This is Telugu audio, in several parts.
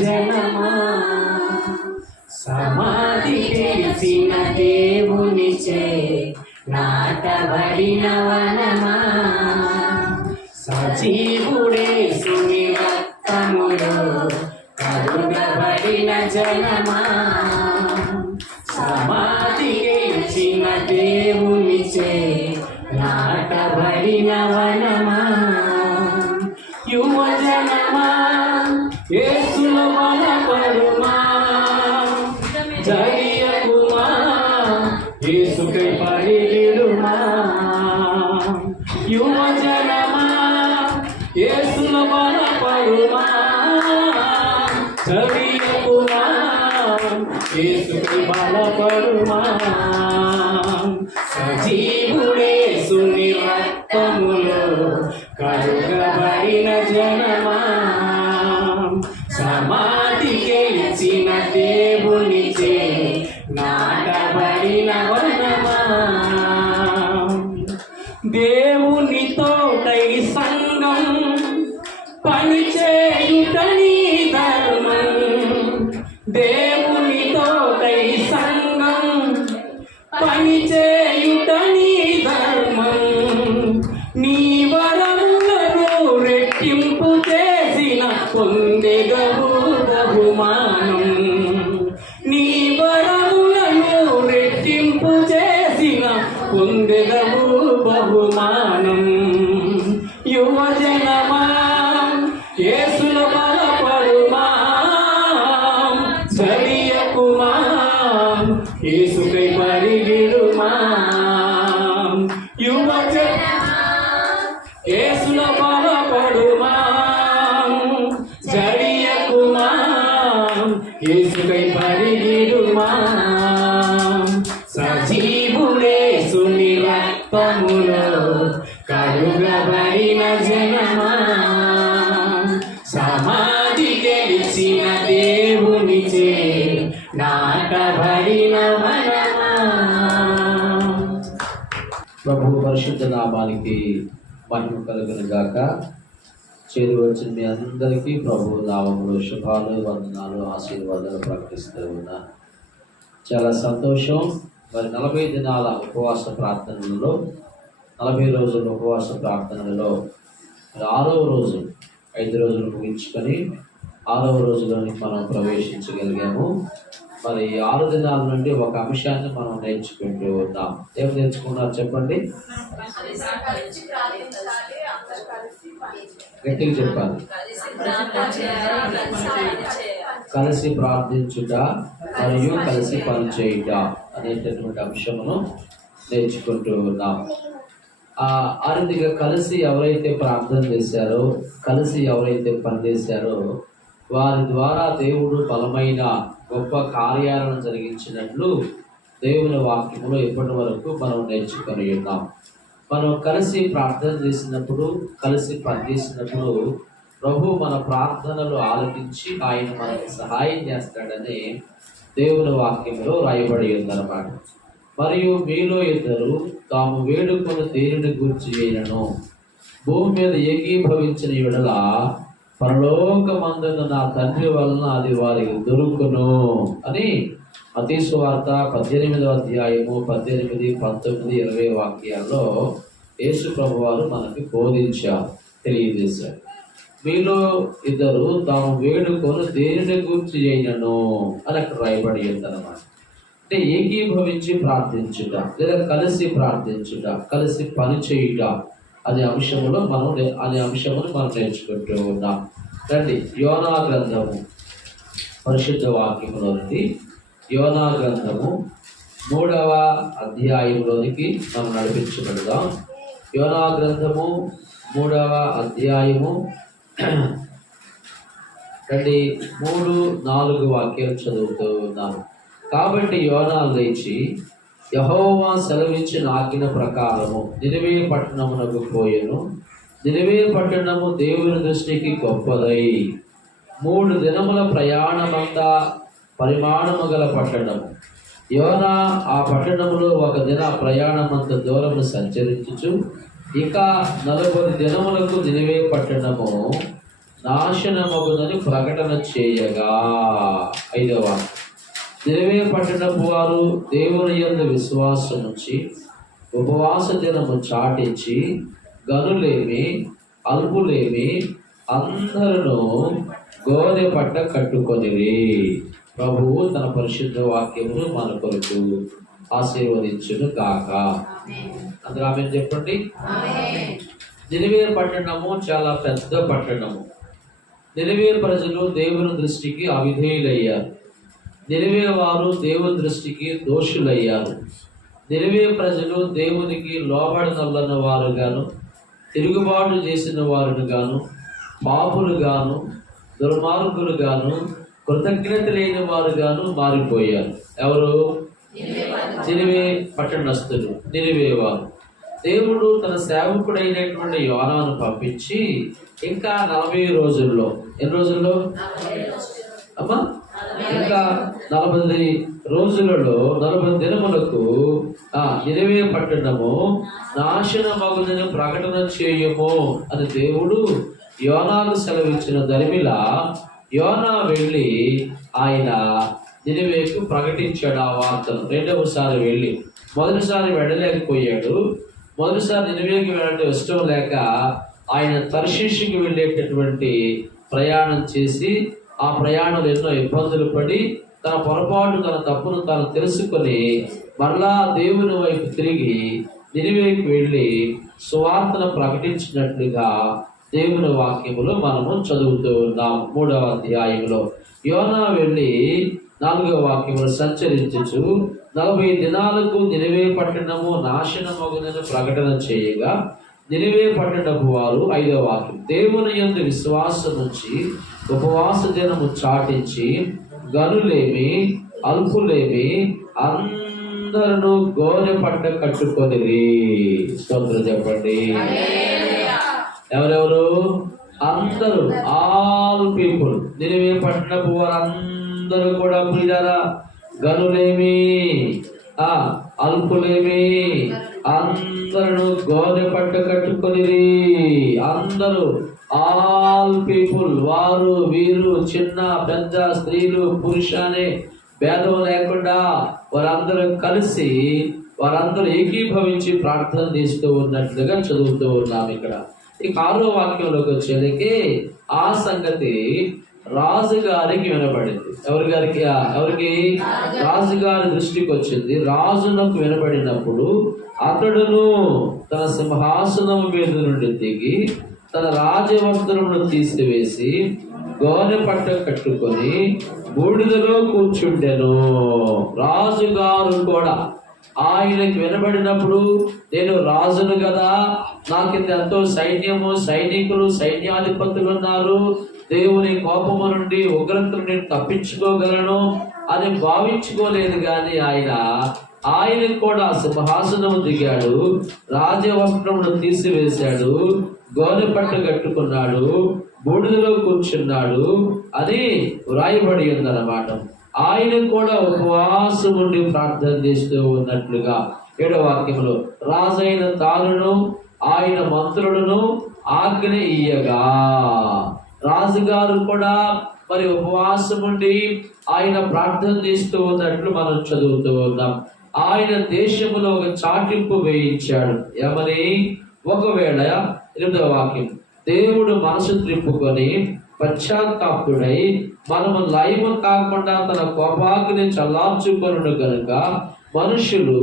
జనమా, సమాధి తెలిసిన దేవునిచే నాటబడిన వనమా, సజీవుడేసుని రక్తములో కడుగబడిన జనమా, సమాధి తెలిసిన దేవునిచే నాటబడిన వనమా, యువజనమా యేసులో బలపడుమా, జరియకుమా యేసుకై పరిగెడుమా, యువజనమా యేసులో బలపడుమా, జరియకుమా యేసుకై బలపడుమా, సజీవుడేసుని రక్తములో కడుగబడిన జనమా, సమాధి గెలిచిన దేవునిచే నాటబడిన వనమా, దేవునితోటై సంఘం పనిచేయుట నీ ధర్మం, దేవునితోటై సంఘం పనిచేయుట నీ ధర్మం, నీ వరములను రెట్టింపు చేసిన పొందెదవు బహుమానం, నీ వరములను రెట్టింపు చేసిన పొందెదవు బహుమానం, యువజనమా యేసులో బలపడుమా, జరియకుమా యేసుకై పరిగెడుమా, యువజనమా యేసులో బలపడుమా, జరియకుమా యేసుకై పరిగెడుమా, సజీవుడేసుని రక్తములో కడుగబడిన జనమా, సమాధి గెలిచిన దేవునిచే నాటబడిన వనమా. ప్రభు పరిశుద్ధ నామానికి మహిమ కలుగును గాక. చేరి వచ్చిన మీ అందరికీ ప్రభు నామములో శుభాలు, వందనాలు, ఆశీర్వాదాలు ప్రకటిస్తూ ఉన్నా. చాలా సంతోషం. మరి 40 దినాల ఉపవాస ప్రార్థనలలో 40 రోజుల ఉపవాస ప్రార్థనలలో 6వ రోజు 5 రోజులు ముగించుకొని 6వ రోజులోని మనం ప్రవేశించగలిగాము. మరి 6 దినాల నుండి ఒక అంశాన్ని మనం నేర్చుకుంటూ ఉన్నాం. ఏం నేర్చుకున్నారు చెప్పండి? గట్టిగా చెప్పాలి. కలిసి ప్రార్థించుట మరియు కలిసి పనిచేయుట అనేటటువంటి అంశమును నేర్చుకుంటూ ఉన్నాం. ఆ రీతిగా కలిసి ఎవరైతే ప్రార్థన చేశారో, కలిసి ఎవరైతే పనిచేశారో వారి ద్వారా దేవుడు బలమైన గొప్ప కార్యాలను జరిగించినట్లు దేవుని వాక్యములో ఇప్పటి వరకు మనం నేర్చుకొని ఉన్నాం. మనం కలిసి ప్రార్థన చేసినప్పుడు, కలిసి పనిచేసినప్పుడు ప్రభు మన ప్రార్థనలు ఆలకించి ఆయన మనకు సహాయం చేస్తాడని దేవుని వాక్యంలో రాయబడి ఉందన్నమాట. మరియు మీలో ఇద్దరు తాము వేడుకొని దేనిని గూర్చి అయినను భూమి మీద ఏకీభవించిన యెడల పరలోకమందున నా తండ్రి వలన అది వారికి దొరుకును అని మత్తయి సువార్త 18వ అధ్యాయము 18, 19, 20 వాక్యాల్లో యేసు ప్రభువారు మనకి బోధించారు, తెలియజేశారు. మీలో ఇద్దరు తాము వేడుకొని దేనిని గూర్చి అయినను అని అక్కడ రాయబడి ఉందన్నమాట. అంటే ఏకీభవించి ప్రార్థించుట లేదా కలిసి ప్రార్థించుట, కలిసి పని చేయుట అనే అంశములో మనం నేర్చుకుంటూ ఉన్నాం. రండి, యోనా గ్రంథము పరిశుద్ధ వాక్యములో నుండి యోనా గ్రంథము 3వ అధ్యాయంలోనికి మనం నడిపించబడదాం. యోనా గ్రంథము 3వ అధ్యాయము రండి 3, 4 వాక్యాలు చదువుతూ ఉన్నాను. కాబట్టి యోనా లేచి యెహోవా సెలవిచ్చిన ఆజ్ఞ ప్రకారము నినివే పట్టణమునకు పోయెను. నినివే పట్టణము దేవుని దృష్టికి గొప్పదై 3 దినముల ప్రయాణమంతా పరిమాణము గల పట్టణము. యోనా ఆ పట్టణములో 1 దిన ప్రయాణమంత దూరము సంచరించుచు ఇక 40 దినములకు నినివే పట్టణము నాశనమగునని ప్రకటన చేయగా. 5వ వాక్యం. నినవే పట్టణపు వారు దేవుని యందు విశ్వాసం ఉంచి ఉపవాస దినము చాటించి గనులేమి అల్పులేమి అందరూ గోనె పట్ట కట్టుకొనిరి. ప్రభువు తన పరిశుద్ధ వాక్యమును మన కొరకు ఆశీర్వదించును గాక. అందరూ ఆమేన్ చెప్పండి. నినవే పట్టణము చాలా పెద్ద పట్టణము. నినవే ప్రజలు దేవుని దృష్టికి అవిధేయులయ్యారు. నినవే వారు దేవుని దృష్టికి దోషులయ్యారు. నినవే ప్రజలు దేవునికి లోబడనొల్లని వారుగాను, తిరుగుబాటు చేసిన వారును గాను, పాపులు గాను, దుర్మార్గులు గాను, కృతజ్ఞత లేని వారు గాను మారిపోయారు. ఎవరు? నినవే పట్టణస్థులు, నినవే వారు. దేవుడు తన సేవకుడైనటువంటి యోనాను పంపించి ఇంకా 40 రోజుల్లో, ఎన్ని రోజుల్లో అమ్మా? ఇంకా 40 రోజులలో 40 దినములకు నినవే పట్టణము నాశనమగునని ప్రకటన చేయము అని దేవుడు యోనాకు సెలవిచ్చిన దరిమిలా యోనా వెళ్ళి ఆయన నినవేకు ప్రకటించాడు ఆ వార్తను. రెండవసారి వెళ్ళి, మొదటిసారి వెళ్ళలేకపోయాడు. మొదటిసారి నినవేకి వెళ్ళడం ఇష్టం లేక ఆయన తర్షీషుకి వెళ్ళేటటువంటి ప్రయాణం చేసి ఆ ప్రయాణంలో ఎన్నో ఇబ్బందులు పడి తన పొరపాటు, తన తప్పును తాను తెలుసుకొని మరలా దేవుని వైపు తిరిగి నినవేకి వెళ్ళి సువార్తను ప్రకటించినట్లుగా దేవుని వాక్యములో మనము చదువుతూ ఉన్నాం. 3వ అధ్యాయంలో యోనా వెళ్ళి 4వ వాక్యములు సంచరించుచు 40 దినాలకు నినవే పట్టణము నాశనమగునని ప్రకటన చేయగా నినవే పట్టణపు వారు 5వ వాక్యం దేవుని యందు విశ్వాసం ఉంచి ఉపవాస దినము చాటించి గనులేమి అల్పులేమి అందరూ గోనె పట్ట కట్టుకొనిరి. స్తోత్రం చెప్పండి. ఎవరెవరు? అందరూ, ఆల్ పీపుల్. నినవే పట్టణపు వారు అందరూ కూడా ప్రియులారా గనులేమి అల్పులేమి అందరూ గోనె పట్ట కట్టుకొనిరి. అందరూ, ఆల్ పీపుల్, వారు వీరు, చిన్న పెద్ద, స్త్రీలు పురుష అనే భేదం లేకుండా వారందరూ కలిసి వారందరూ ఏకీభవించి ప్రార్థన చేస్తూ ఉన్నట్లుగా చదువుతూ ఉన్నాం. ఇక్కడ ఈ 6వ వాక్యంలోకి వచ్చేందుకే ఆ సంగతి రాజుగారికి వినబడింది. ఎవరికి? రాజుగారి దృష్టికి వచ్చింది. రాజునకు వినబడినప్పుడు అతడును తన సింహాసనం మీద నుండి దిగి తన రాజవస్త్రమును తీసివేసి గోనె పట్ట కట్టుకొని బూడిదలో కూర్చుండెను. రాజుగారు కూడా ఆయనకి వినబడినప్పుడు, నేను రాజును కదా, నాకు ఎంతో సైన్యము, సైనికులు, సైన్యాధిపతులు ఉన్నారు, దేవుని కోపము నుండి, ఉగ్రత నుండి తప్పించుకోగలను అని భావించుకోలేదు. కానీ ఆయన కూడా సింహాసనము దిగాడు, రాజవస్త్రమును తీసివేశాడు, గోనె పట్టు కట్టుకున్నాడు, బూడిదలో కూర్చున్నాడు అని వ్రాయబడి ఉందన్నమాట. ఆయన కూడా ఉపవాసం ఉండి ప్రార్థన చేస్తూ ఉన్నట్లుగా 7వ వాక్యంలో రాజైన తానును ఆయన మంత్రులను ఆజ్ఞ ఇయ్యగా, రాజుగారు కూడా మరి ఉపవాసం ఉండి ఆయన ప్రార్థన చేస్తూ ఉన్నట్లు మనం చదువుతూ ఉన్నాం. ఆయన దేశంలో ఒక చాటింపు వేయించాడు. ఏమని? ఒకవేళ 8వ వాక్యం దేవుడు మనసు త్రిప్పుకొని పశ్చాత్తాపుడై మనము లైవ కాకుండా తన కోపాగ్ని చల్లార్చుకొనును గనుక మనుషులు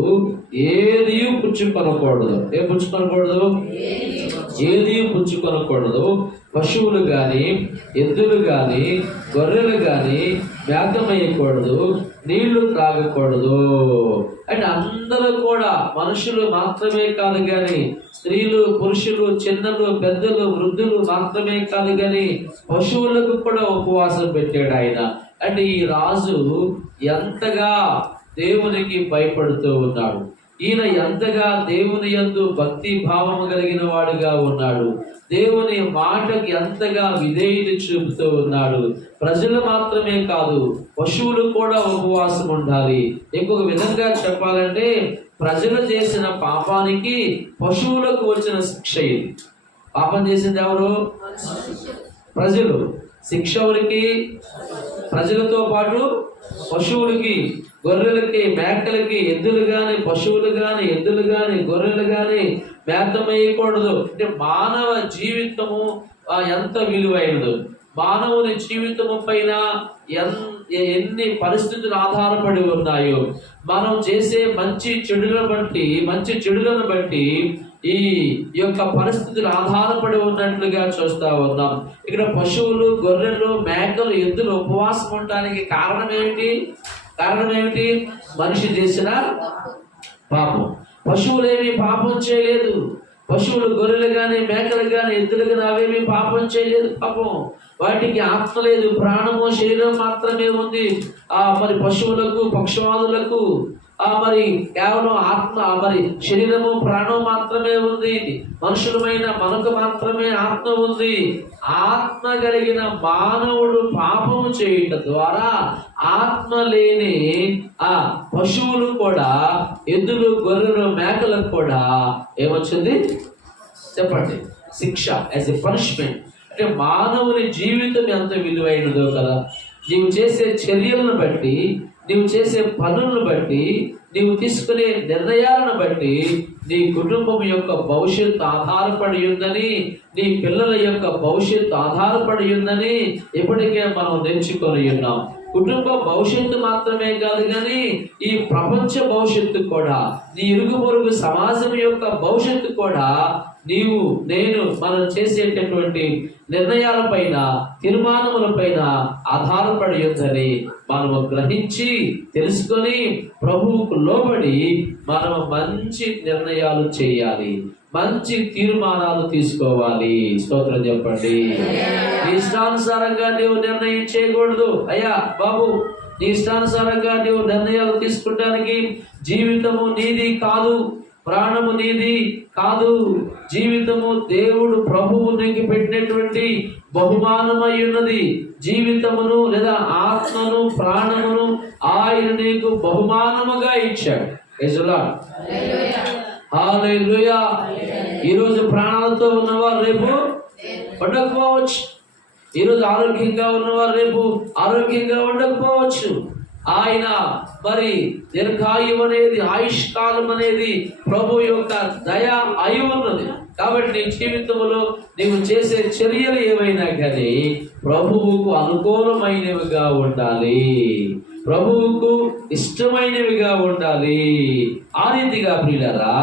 ఏది పుచ్చుకొనకూడదు. ఏం పుచ్చుకొనకూడదు? ఏది పుచ్చుకొనకూడదు. పశువులు గాని, ఎద్దులు గాని, గొర్రెలు గాని మేతమయ్యకూడదు, నీళ్లు త్రాగకూడదు. అంటే అందరూ కూడా, మనుషులు మాత్రమే కాదు కానీ, స్త్రీలు, పురుషులు, చిన్నలు, పెద్దలు, వృద్ధులు మాత్రమే కాదు కానీ పశువులకు కూడా ఉపవాసం పెట్టాడు ఆయన. అంటే ఈ రాజు ఎంతగా దేవునికి భయపడుతూ ఉన్నాడు. ఈయన ఎంతగా దేవుని యందు భక్తి భావము కలిగిన వాడుగా ఉన్నాడు. దేవుని మాటకి ఎంతగా విధేయత చూపుతూ ఉన్నాడు. ప్రజలు మాత్రమే కాదు, పశువులు కూడా ఉపవాసం ఉండాలి. ఇంకొక విధంగా చెప్పాలంటే, ప్రజలు చేసిన పాపానికి పశువులకు వచ్చిన శిక్ష ఇది. పాపం చేసింది ఎవరు? ప్రజలు. శిక్ష ఎవరికి? ప్రజలతో పాటు పశువులకి, గొర్రెలకి, మేకలకి, ఎద్దులు గాని, పశువులు గాని, ఎద్దులు గాని, గొర్రెలు గాని మేత వేయకూడదు. అంటే మానవ జీవితము ఎంత విలువైనదో, మానవుని జీవితము పైన ఎన్ని పరిస్థితులు ఆధారపడి ఉన్నాయో, మనం చేసే మంచి చెడులను బట్టి ఈ యొక్క పరిస్థితులు ఆధారపడి ఉన్నట్లుగా చూస్తా ఉన్నాం. ఇక్కడ పశువులు, గొర్రెలు, మేకలు, ఎద్దులు ఉపవాసం ఉండడానికి కారణం ఏమిటి? మనిషి చేసిన పాపం. పశువులేమి పాపం చేయలేదు. పశువులు, గొర్రెలు కానీ, మేకలు కానీ, ఎద్దులు కానీ అవేమి పాపం చేయలేదు. పాపం వాటికి ఆత్మ లేదు, ప్రాణము, శరీరం మాత్రమే ఉంది. మరి పశువులకు, పక్షవాదులకు మరి కేవలం ఆత్మ, మరి శరీరము, ప్రాణం మాత్రమే ఉంది. మనుషులమైన మనకు మాత్రమే ఆత్మ ఉంది. ఆత్మ కలిగిన మానవుడు పాపము చేయటం ద్వారా ఆత్మ లేని పశువులు కూడా, ఎద్దులు, గొర్రెలు, మేకలకు కూడా ఏమొచ్చింది చెప్పండి? శిక్ష, యాజ్ ఎ పనిష్మెంట్. అంటే మానవుని జీవితం ఎంత విలువైనదో కదా. నీవు చేసే చర్యలను బట్టి, నీవు చేసే పనులను బట్టి, నీవు తీసుకునే నిర్ణయాలను బట్టి నీ కుటుంబం యొక్క భవిష్యత్తు ఆధారపడి ఉందని, నీ పిల్లల యొక్క భవిష్యత్తు ఆధారపడి ఉందని ఇప్పటికే మనం నేర్చుకొని ఉన్నాం. కుటుంబ భవిష్యత్తు మాత్రమే కాదు కానీ ఈ ప్రపంచ భవిష్యత్తు కూడా, నీ ఇరుగు పొరుగు సమాజం యొక్క భవిష్యత్తు కూడా నేను మనం చేసేటటువంటి నిర్ణయాలపైన, తీర్మానములపైన ఆధారపడి ఉందని మనము గ్రహించి తెలుసుకొని ప్రభువుకు లోబడి మనం మంచి నిర్ణయాలు చేయాలి, మంచి తీర్మానాలు తీసుకోవాలి. స్తోత్రం చెప్పండి. నీ ఇష్టానుసారంగా నీవు నిర్ణయం చేయకూడదు. అయ్యా బాబు, నీ ఇష్టానుసారంగా నీవు నిర్ణయాలు తీసుకుంటానికి జీవితము నీది కాదు, ప్రాణము నీది కాదు. జీవితము దేవుడు, ప్రభువు నీకు పెట్టినటువంటి బహుమానమై ఉన్నది. జీవితమును లేదా ఆత్మను, ప్రాణమును ఆయన నీకు బహుమానముగా ఇచ్చాడు. హల్లెలూయా. ఈరోజు ప్రాణాలతో ఉన్నవారు రేపు ఉండకపోవచ్చు. ఈరోజు ఆరోగ్యంగా ఉన్నవారు రేపు ఆరోగ్యంగా ఉండకపోవచ్చు. ఆయన మరి దీర్ఘాయువు అనేది, ఆయుష్కాలం అనేది ప్రభు యొక్క దయ అయి ఉన్నది. కాబట్టి నీ జీవితంలో నీవు చేసే చర్యలు ఏవైనా కానీ ప్రభువుకు అనుకూలమైనవిగా ఉండాలి, ప్రభువుకు ఇష్టమైనవిగా ఉండాలి. ఆ రీతిగా ప్రియులారా,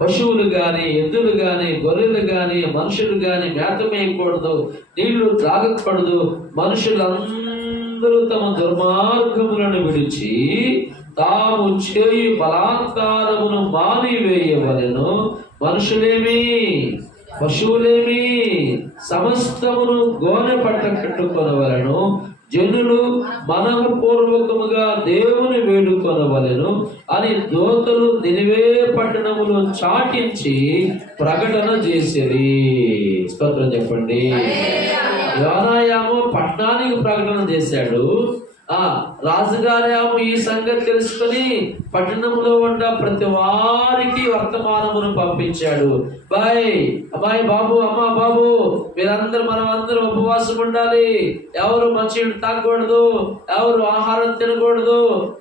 పశువులు గాని, ఎద్దులు గాని, గొర్రెలు గాని, మనుషులు గాని మేత మేయకూడదు, నీళ్లు త్రాగకూడదు. మనుషులందరూ తమ దుర్మార్గములను విడిచి తాము చేయు బలాత్కారమును మానివేయవలెను. మనుషులేమి, పశువులేమి సమస్తమును గోనె పట్ట కట్టుకొనవలెను. జనులు మనఃపూర్వకముగా దేవుని వేడుకొనవలెను అని దూతలు నినివే పట్టణములో చాటించి ప్రకటన చేసిరి. స్తోత్రం చెప్పండి. యోనాయాము పట్టణానికి ప్రకటన చేశాడు. రాజుగారేమో ఈ సంగతి తెలుసుకొని పట్టణంలో ఉన్న ప్రతి వారికి వర్తమానమును పంపించాడు. అబ్బాయి బాబు, అమ్మా బాబు, మనమందరం ఉపవాసం ఉండాలి. ఎవరు మంచి తాగకూడదు, ఎవరు ఆహారం తినకూడదు.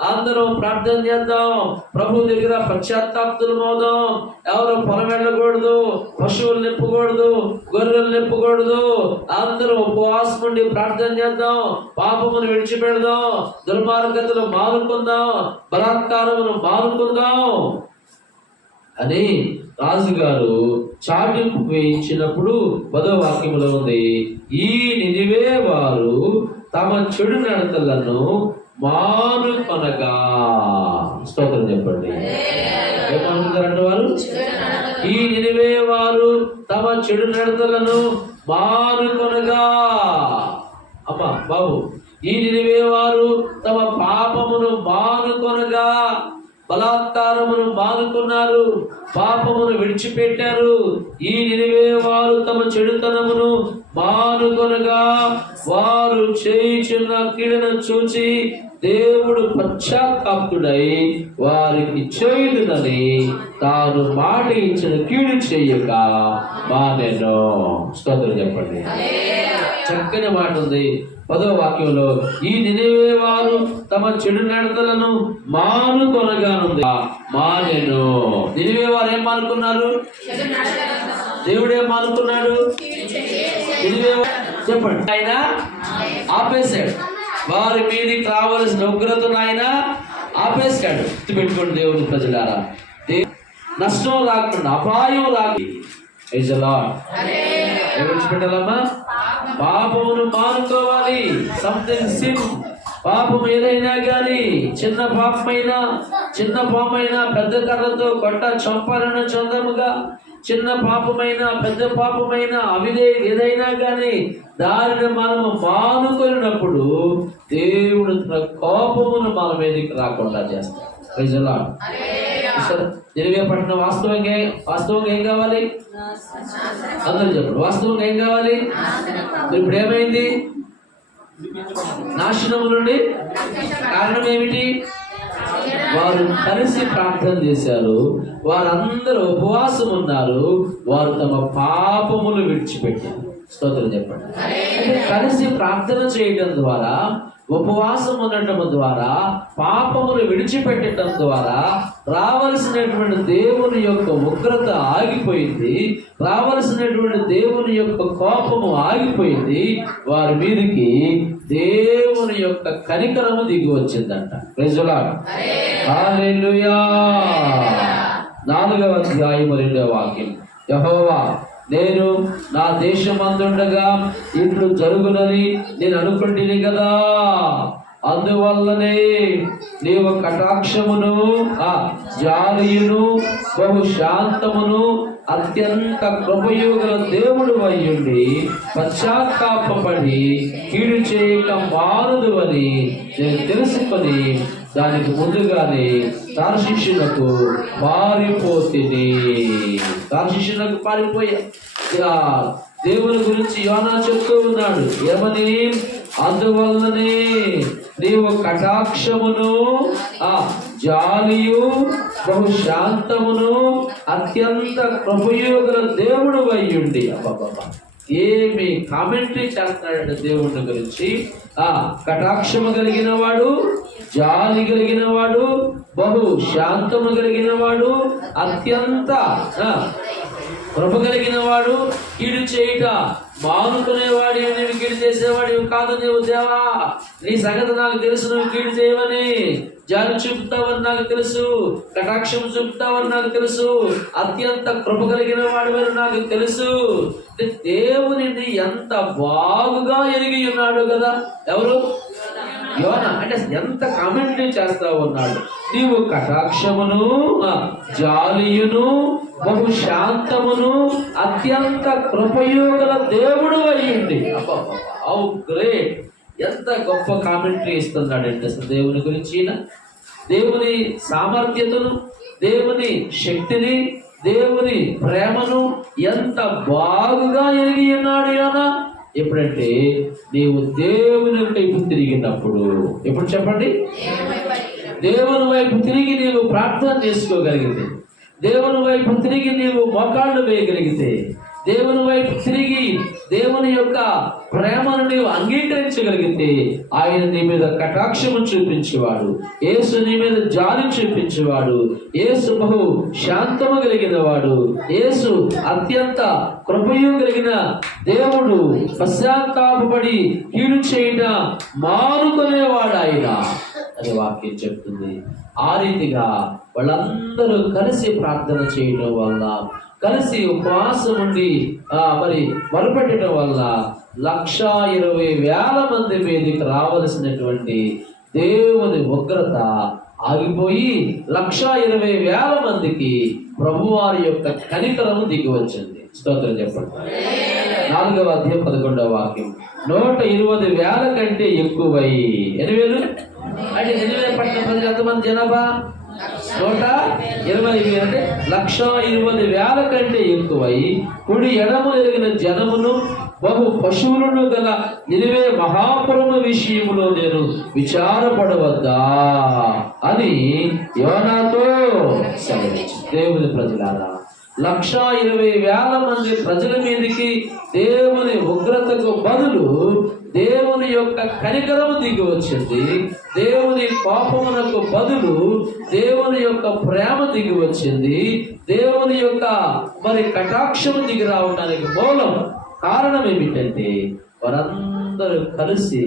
అందరం ప్రార్థన చేద్దాం, ప్రభు దగ్గర పశ్చాత్తాప్తులమవుదాం. ఎవరు పొలం వెళ్ళకూడదు, పశువులు నింపకూడదు, గొర్రెలు నింపకూడదు. అందరం ఉపవాసం ఉండి ప్రార్థన చేద్దాం, పాపమును విడిచిపెడదాం, దుర్మార్గతను మానుకుందాం, బలాత్కారమును మానుకుందాం అని రాజుగారు చాటింపు వేయించినప్పుడు 10వ వాక్యములో ఉంది, ఈ నినివే వారు తమ చెడు నడతలను మానుకొనగా. స్తోత్రం చెప్పండి. ఏమనుకుంటారంటే వారు, ఈ నినివే వారు తమ చెడు నడతలను మానుకొనగా. అమ్మా బాబు, ఈ నినివే వారు తమ పాపమును మానుకొనగా, బలాత్కారమును మానుకున్నారు, పాపమును విడిచిపెట్టారు. ఈ నినివే వారు తమ చెడుతనమును మానుకొనగా వారు చేయుచున్న కీడును చూచి దేవుడు పశ్చాత్తాపుడై వారికి చేయుదునని తాను మాట ఇచ్చిన కీడు చేయక మానెను. స్తోత్రం చెప్పండి. చక్కని మాట ఉంది 10వ వాక్యంలో, ఈ నినివే వారు తమ చెడు నడతలను మానుకొనగానుంది. మానెను. నినివే వారు ఏం మానుకున్నారు? దేవుడు ఏం మానుకున్నాడు? చెప్పండి. ఆయన ఆపేశాడు. వారి మీదకి రావాల్సిన ఉగ్రతను ఆయన ఆపేశాడు. పెట్టుకోండి దేవుని ప్రజలారా, నష్టం రాకుండా, అపాయం రాకుండా పెట్టాలమ్మా. పాపమును మానుకోవాలి. Something sin. పాపం ఏదైనా కానీ, చిన్న పాపమైనా పెద్ద కర్రతో కొట్ట చంపాలని చందముగా, చిన్న పాపమైనా పెద్ద పాపమైనా ఏదైనా కానీ దానిని మనము మానుకొనినప్పుడు దేవుడు తన కోపమును మన మీదకి రాకుండా చేస్తాడు. నినివే పట్టణం వాస్తవంగా ఏం కావాలి? అందరూ చెప్పండి. వాస్తవంగా ఏం కావాలి? ఇప్పుడు ఏమైంది? నాశనము నుండి. కారణం ఏమిటి? వారు కలిసి ప్రార్థన చేశారు. వారందరూ ఉపవాసం ఉన్నారు. వారు తమ పాపములు విడిచిపెట్టారు. స్తోత్రం చెప్పండి. అంటే కలిసి ప్రార్థన చేయడం ద్వారా, ఉపవాసం ఉండటం ద్వారా, పాపములు విడిచిపెట్టడం ద్వారా రావలసినటువంటి దేవుని యొక్క ఉగ్రత ఆగిపోయింది. రావలసినటువంటి దేవుని యొక్క కోపము ఆగిపోయింది. వారి మీదకి దేవుని యొక్క కనికరము దిగి వచ్చిందంట. Praise the Lord. హల్లెలూయా. 4వ అధ్యాయం 2వ వాక్యం, యెహోవా, నేను నా దేశమందుండగా ఇట్లు జరుగునని నేను అనుకుంటుని కదా, అందువల్లనే నీవు కటాక్షమును జాలియును బహు శాంతమును అత్యంత కృపయోగల దేవుడు అయ్యుండి పశ్చాత్తాపడి కీడు చేయక మానదు అని నేను తెలుసుకొని దానికి ముందుగానే తార్షీషునకు పారిపోయా. దేవుని గురించి యోనా చెప్తూ ఉన్నాడు. ఏమని? అందువల్లనే నీవు కటాక్షమును జాలియు బహు శాంతమును అత్యంత కృపయోగల దేవుడు అయ్యుండి. అబ్బాబ్బా, ఏమి కామెంటరీ చేస్తున్నాడంటే దేవుని గురించి. కటాక్షము కలిగిన వాడు, జాలి కలిగిన వాడు, బహు శాంతము కలిగిన వాడు, అత్యంత కృప కలిగిన వాడు, కీడు చేయుట మానుకునేవాడు. నువ్వు కీడు చేసేవాడు కాదు. నువ్వు దేవా, నీ సంగతి నాకు తెలుసు. నువ్వు కీడు చేయవని, జాలి చూపుతావని నాకు తెలుసు, కటాక్షం చూపుతావని నాకు తెలుసు, అత్యంత కృప కలిగిన వాడు అని నాకు తెలుసు. దేవునిని ఎంత బాగుగా ఎరిగి ఉన్నాడు కదా. ఎవరు? యోనా. అంటే ఎంత కామెంటరీ చేస్తా ఉన్నాడు. నీవు కటాక్షమును జాలియును బహు శాంతమును అత్యంత కృపయోగల దేవుడు అయ్యింది. How great! ఎంత గొప్ప కామెంటరీ ఇస్తున్నాడంటే అసలు దేవుని గురించి. దేవుని సామర్థ్యతను, దేవుని శక్తిని, దేవుని ప్రేమను ఎంత బాగుగా ఎరిగి ఉన్నాడు యోనా. ఎప్పుడంటే నీవు దేవుని వైపు తిరిగినప్పుడు. ఎప్పుడు చెప్పండి? దేవుని వైపు తిరిగి నీవు ప్రార్థన చేసుకోగలిగితే, దేవుని వైపు తిరిగి నీవు మోకాళ్ళు వేయగలిగితే, దేవుని వైపు తిరిగి దేవుని యొక్క ప్రేమను నీవు అంగీకరించగలిగితే, ఆయన నీ మీద కటాక్షము చూపించేవాడు. యేసు నీ మీద జాలి చూపించేవాడు. యేసు బహు శాంతము కలిగిన వాడు. యేసు అత్యంత కృపయు కలిగిన దేవుడు. పశ్చాత్తాపడి కీడు చేయట మానుకునేవాడు ఆయన అని వాక్యం చెప్తుంది. ఆ రీతిగా వాళ్ళందరూ కలిసి ప్రార్థన చేయడం వల్ల, కలిసి ఉపవాసం ఉండి మొరపెట్టడం వల్ల 120,000 మంది మీదకి రావలసినటువంటి దేవుని ఉగ్రత ఆగిపోయి 120,000 మందికి ప్రభువారి యొక్క కనికరము దిగి వచ్చింది. స్తోత్రం చెప్పండి. 4వ అధ్యాయం 11వ వాక్యం, 120,000 కంటే ఎక్కువై 8,000 అంటే 8,000 పట్టణ ప్రజలు ఎంతమంది జనాభా? 120,000 అంటే 120,000 కంటే ఎక్కువై కుడి ఎడము ఎరిగిన జనమును బహు పశువులను గల నినివే మహాపురము విషయంలో నేను విచారపడవద్దా అని యోనాతో సెలవించి. దేవుని ప్రజలారా, 1,20,000 మంది ప్రజల మీదకి దేవుని ఉగ్రతకు బదులు దేవుని యొక్క కనికరము దిగి వచ్చింది. దేవుని కోపమునకు బదులు దేవుని యొక్క ప్రేమ దిగి వచ్చింది. దేవుని యొక్క కటాక్షము దిగి రావడానికి మూలం కారణం ఏమిటంటే వారందరూ కలిసి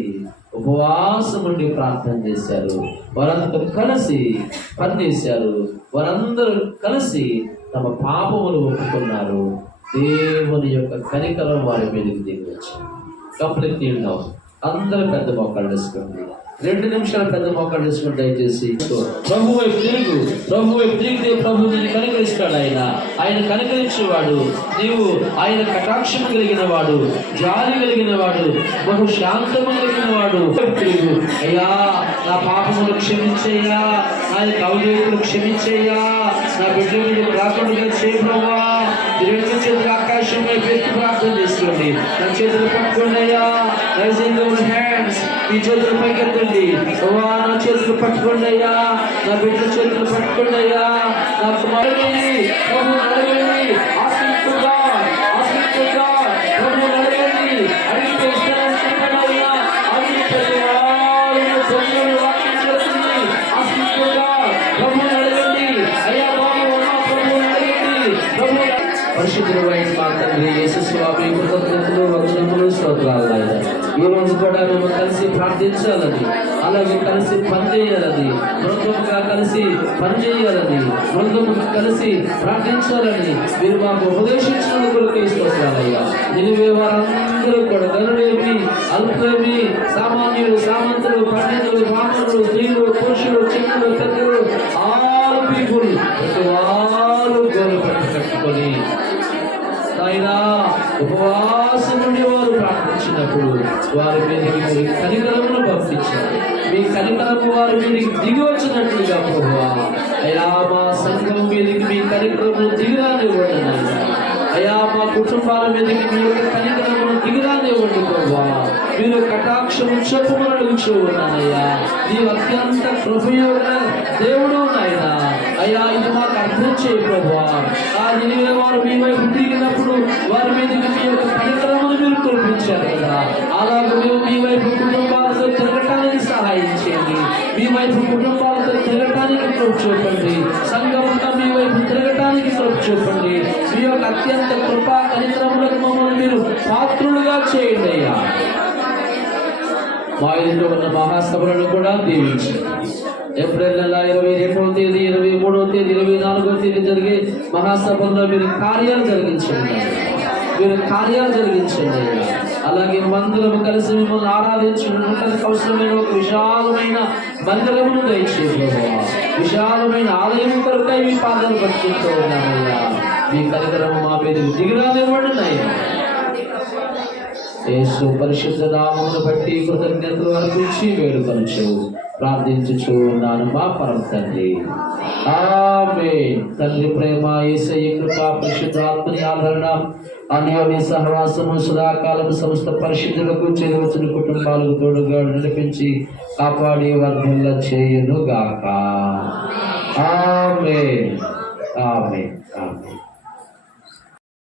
ఉపవాసం ఉండి ప్రార్థన చేశారు. వారందరూ కలిసి పనిచేశారు. వారందరూ కలిసి తమ పాపములు ఒప్పుకున్నారు. దేవుని యొక్క కనికరం వారి మీదకి దిగి వచ్చింది. కంప్లీట్ నీళ్ళు అందరూ పెద్ద మోకాళ్ళు వేసుకోండి. 2 నిమిషాలు పెద్ద మోకాళ్ళు వేసుకోండి దయచేసి. ప్రభు వైపు తిరిగితే ప్రభు నిన్ను కనికరిస్తాడు. ఆయన కనికరించేవాడు. నీవు ఆయన కటాక్షము కలిగిన వాడు, జాలి కలిగిన వాడు, బహుశాంతము కలిగిన వాడు. తిరుగు, అయ్యా నా పాపములు క్షమించయ్యా, నా యొక్క అవిధేయతలు క్షమించయ్యా, నా బిడ్డ మీద రాకుండా చేయ ప్రభా. 2 చేతులు ఆకాశం వైపు ఎత్తి ప్రార్థన చేసుకోండి. నా చేతులు పట్టుకోండి అయ్యా. రైజింగ్ యువర్ హ్యాండ్స్, మీ చేతులు పైకెత్తండి. నా చేతులు పట్టుకోండి అయ్యా, నా బిడ్డ చేతులు పట్టుకోండి అయ్యా. నా కుమారుని ప్రభు నడవండి, ఆశిస్తుగా ప్రభు నడవండి. అడిగితే ఇస్తానని చెప్పండి అయ్యా. అడిగితే వాక్యం చేస్తుంది. ఆశిస్తుగా ప్రభు నడవండి అయ్యా. బాబు ప్రభు నడవండి. ప్రభు పరిశుద్ధుడైన మా తండ్రి యేసు స్వామి కృతజ్ఞతలు, వందనములు, స్తోత్రాలు అయ్యా. ఈ రోజు కూడా మేము కలిసి ప్రార్థించాలని, అలాగే కలిసి పనిచేయాలని, బృందముగా కలిసి పనిచేయాలని, బృందముగా కలిసి ప్రార్థించాలని మీరు మాకు ఉపదేశించిన కొరకు స్తోత్రాలయ్యా. నిలివే వారందరూ కూడా గనులేమి, అల్పులేమి, సామాన్యులు, సామంతులు, పండితులు, బ్రాహ్మణులు, స్త్రీలు, పురుషులు, చిన్నలు, పెద్దలు, ఆల్ పీపుల్ వారు గోలు కట్టుకొని ఆయన ఉపవాసం నుండి వారు ప్రార్థించినప్పుడు వారి మీదకి మీ కనికరమును పంపించారు. మీ కనికరము వారి మీదకి దిగి వచ్చినట్లుగా ప్రభువా అయ్యా, మా సంఘం మీదకి మీ కనికరమును దిగిరానివ్వండి. అయ్యా, మా కుటుంబాల మీదకి మీ యొక్క కనికరమును దిగిరానివ్వండి ప్రభువా. మీరు కటాక్షము చెప్పుమని అడుగుచూ ఉన్నానయ్యా. నీవు అత్యంత కృపయోగ దేవుడు నాయన. అయ్యా, ఇది మాకు అర్థం చేయి ప్రభువా. నిలివే వారు మీ వైపు తిరిగినప్పుడు వారి మీదకి మీ యొక్క కనికరమును మీరు కురిపించారు కదా. అలాగే మేము మీ వైపు కుటుంబాలతో తిరగటానికి సహాయం చేయండి. మీ వైపు కుటుంబాలతో తిరగటానికి కృప చూపండి. సంఘమంతా మీ వైపు తిరగటానికి కృప చూపండి. మీ యొక్క అత్యంత కృపా కనికరములకు మమ్మల్ని మీరు పాత్రులుగా చేయండి అయ్యా. మా ఇంట్లో ఉన్న మహాసభలను కూడా దీవించండి. ఏప్రిల్ నెల 22వ తేదీ, 23వ తేదీ, 24వ తేదీ జరిగే మహాసభల్లో మీరు కార్యాలు జరిగించండి. అలాగే మందిరము కలిసి మిమ్మల్ని ఆరాధించడానికి అవసరమైన ఒక విశాలమైన మందిరమును దయచేయండి. విశాలమైన ఆలయం కొరకై మీ పాదాలు పట్టుకుంటూ ఉన్నామయ్యా. మీ కనికరము మా మీద దిగిరానివ్వండి నాయనా. యేసు పరిశుద్ధ నామమును బట్టి కృతజ్ఞతలు అర్పించి వేడుకొనుచు ప్రార్థించుచు ఉన్నాను మా పరమ తండ్రి. ఆమేన్. తండ్రి ప్రేమ, యేసయ్య కృప, పరిశుద్ధాత్మని ఆదరణ, అన్యోన్య సహవాసము సదాకాలము సమస్త పరిశుద్ధులకు చేరువచ్చిన కుటుంబాలకు తోడుగా నడిపించి కాపాడి వర్ధల్ల చేయును గాక. ఆమేన్. ఆమేన్. ఆమేన్.